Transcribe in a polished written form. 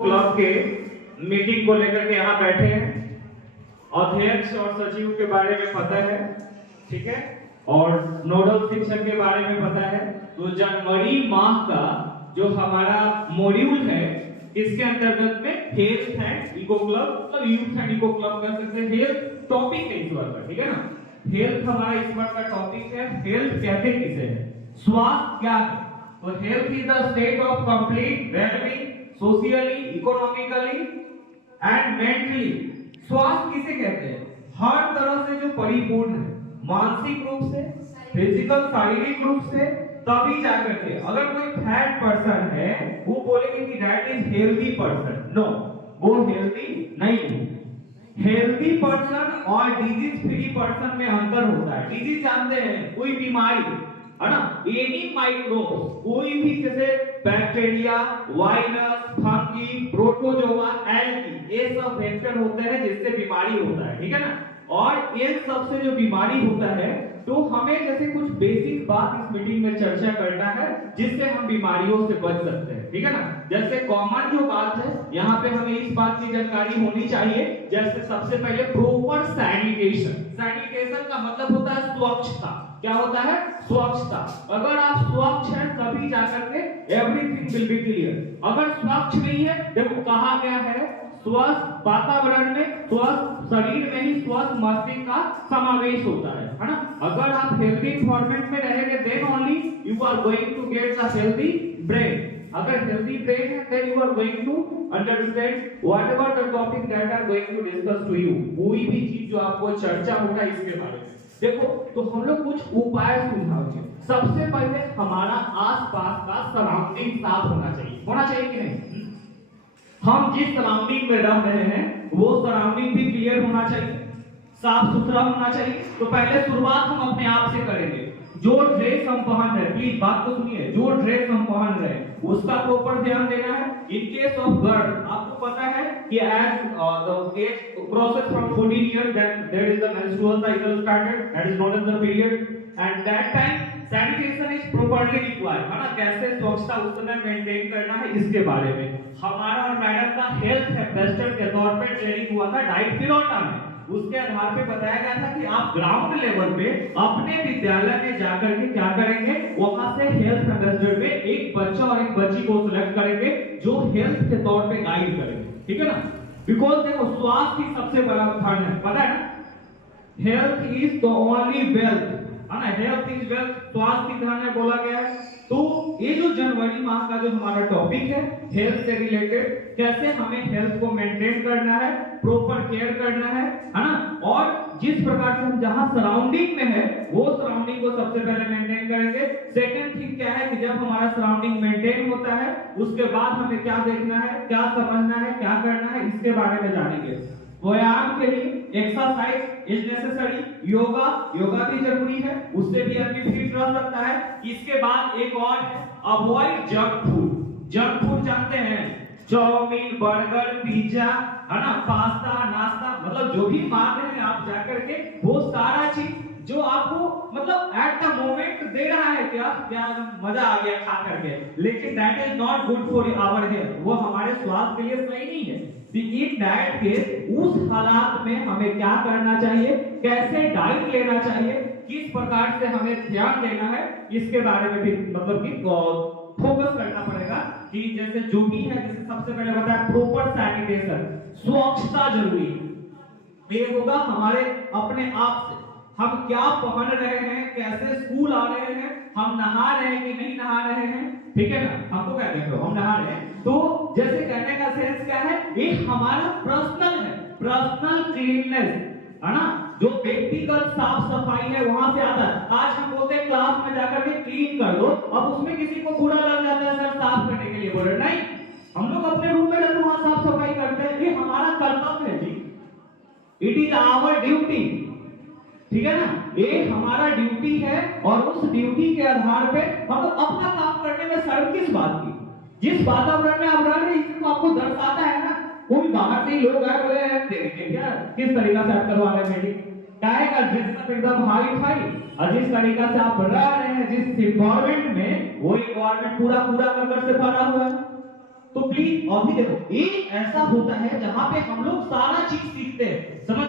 Club के meeting को लेकर के यहाँ बैठे हैं। अध्यक्ष और सचिव के बारे में पता है, ठीक है, और नोडल शिक्षक के बारे में पता है। तो जनवरी माह का जो हमारा मॉड्यूल है इसके अंतर्गत में हेल्थ एंड इको क्लब, तो यूथ एंड इको क्लब कर सकते हैं। हेल्थ टॉपिक है इस बार का, ठीक है ना। हेल्थ हमारा इस बार का टॉपिक है। हेल्थ कहते किसे है? स्वास्थ्य क्या है? तो health is the state of complete wellbeing socially, economically and mentally. स्वास्थ्य किसे कहते हैं? हर तरह से जो परिपूर्ण है, मानसिक रूप से, फिजिकल शारीरिक रूप से, तभी जाकर के अगर कोई फैट पर्सन है वो बोलेंगे कि that is healthy person. No, वो हेल्दी नहीं है। हेल्दी पर्सन और डिजीज फ्री पर्सन में अंतर होता है। डिजीज जानते हैं, कोई बीमारी है ना, एनी माइक्रोब, कोई भी जैसे bacteria, virus, fungi, protozoa, algae, ये सब वेक्टर होते हैं जिससे बीमारी होता है, ठीक है ना। और इन सब से जो बीमारी होता है तो हमें जैसे कुछ बेसिक बात इस मीटिंग में चर्चा करना है जिससे हम बीमारियों से बच सकते हैं, ठीक है ना। जैसे कॉमन जो बात है यहाँ पे हमें इस बात की जानकारी होनी चाहिए, जैसे सबसे पहले प्रॉपर सैनिटेशन। सैनिटेशन का मतलब होता है स्वच्छता। क्या होता है? स्वच्छता। अगर आप स्वच्छ हैं तभी जाकर के एवरीथिंग विल बी क्लियर। अगर स्वच्छ नहीं है, देखो कहा गया है स्वस्थ वातावरण में, स्वस्थ शरीर में ही स्वस्थ मस्तिष्क का समावेश होता है ना। अगर आप हेल्दी एनवायरनमेंट में रहेंगे then only you are going to get the healthy brain. अगर हेल्दी ब्रेन है then you are going to understand whatever the topic that are going to discuss to you. कोई भी चीज जो आपको चर्चा होगा इसके बारे में, देखो तो हम लोग कुछ उपाय सुझाएंगे। सबसे पहले हमारा आसपास का सराउंडिंग साफ होना चाहिए। होना चाहिए कि नहीं? हम जिस सराउंडिंग में रह रहे हैं वो सराउंडिंग भी क्लियर होना चाहिए, साफ सुथरा होना चाहिए। तो पहले शुरुआत हम अपने आप से करेंगे। जो ड्रेस हम पहन रहे, प्लीज बात को सुनिए, जो ड्रेस हम पहन रहे उसका प्रॉपर ध्यान देना है। इन केस ऑफ गर्ल, आपको पता है कि as the age crosses from 14 years that is the menstrual cycle started, that is known as the period, and that time sanitation is properly required, है ना। कैसे स्वच्छता उस समय मेंटेन करना है इसके बारे में हमारा और मैडम का हेल्थ एम्बेसडर के तौर पे ट्रेनिंग हुआ था डाइट पिरोटा में। उसके आधार पे बताया गया था कि आप ग्राउंड लेवल पे अपने विद्यालय में जाकर के क्या करेंगे, वहां से हेल्थ एम्बेसडर में एक बच्चा और एक बच्ची को सिलेक्ट करेंगे जो हेल्थ के तौर पे गाइड करेंगे, ठीक है ना। बिकॉज देखो स्वास्थ्य ही सबसे बड़ा धन है, पता है ना। Health is the only wealth, है ना। हेल्थ इज वेल्थ, स्वास्थ्य धन है बोला गया है। तो ये जो जनवरी माह का जो हमारा टॉपिक है हेल्थ से रिलेटेड, कैसे हमें हेल्थ को मेंटेन करना है, प्रॉपर केयर करना है ना। और जिस प्रकार से हम जहां सराउंडिंग में है वो सराउंडिंग को सबसे पहले मेंटेन करेंगे। सेकंड थिंग क्या है कि जब हमारा सराउंडिंग मेंटेन होता है उसके बाद हमें क्या देखना है, क्या समझना है, क्या करना है, इसके बारे में जानेंगे। व्यायाम के लिए एक्सरसाइज इज नेसेसरी, योगा भी जरूरी है, उससे भी आदमी फिट रह सकता है। इसके बाद एक और है avoid junk food. Junk food जानते हैं, चाउमीन, बर्गर, पिज्जा, है ना, पास्ता, नाश्ता, मतलब जो भी मांग रहे हैं आप जाकर के वो सारा चीज जो आपको मतलब एट द मोमेंट दे रहा है क्या क्या मजा आ गया खा करके, लेकिन that is not good for our health, वो हमारे स्वास्थ्य के लिए सही नहीं है। इन डाइट के उस हालात में हमें क्या करना चाहिए, कैसे डाइट लेना चाहिए, किस प्रकार से हमें ध्यान देना है, इसके बारे में भी मतलब कि फोकस करना पड़ेगा। कि जैसे जो भी है, जैसे सबसे पहले बताया प्रॉपर सैनिटेशन, स्वच्छता जरूरी है। ये होगा हमारे अपने आप से, हम क्या पहन रहे हैं, कैसे स्कूल आ रहे हैं, हम नहा रहे हैं कि नहीं नहा रहे हैं, ठीक है ना। हमको क्या देख रहे हो, हम नहा रहे हैं। तो जैसे कहने का सेंस क्या है, ये हमारा पर्सनल है, पर्सनल क्लीननेस, है ना। जो व्यक्तिगत साफ सफाई है वहां से आता है। आज हम बोलते हैं क्लास में जाकर के क्लीन कर दो, अब उसमें किसी को बुरा लग जाता है सर साफ करने के लिए बोल रहे, नहीं, हम लोग अपने रूम में रहते वहां साफ सफाई करते हैं, ये हमारा कर्तव्य है जी, इट इज आवर ड्यूटी, ठीक है ना। ये हमारा ड्यूटी है और उस ड्यूटी के आधार पे हम लोग अपना काम करने में शर्म किस बात की। जिस वातावरण में आप रह रहे हैं इसको आपको दर्शाता है ना। कोई बाहर से लोग आए बोले देखेंगे क्या किस तरीका से आप करवा रहे हैं मीटिंग, टाई का ड्रेस एकदम हाई फाई, और जिस तरीका से आप रह रहे हैं जिस इन्वायरमेंट में, वो इन्वायरमेंट पूरा करकट से भरा हुआ है। तो प्लीज अभी देखो, ये ऐसा होता है जहां पे हम लोग सारा चीज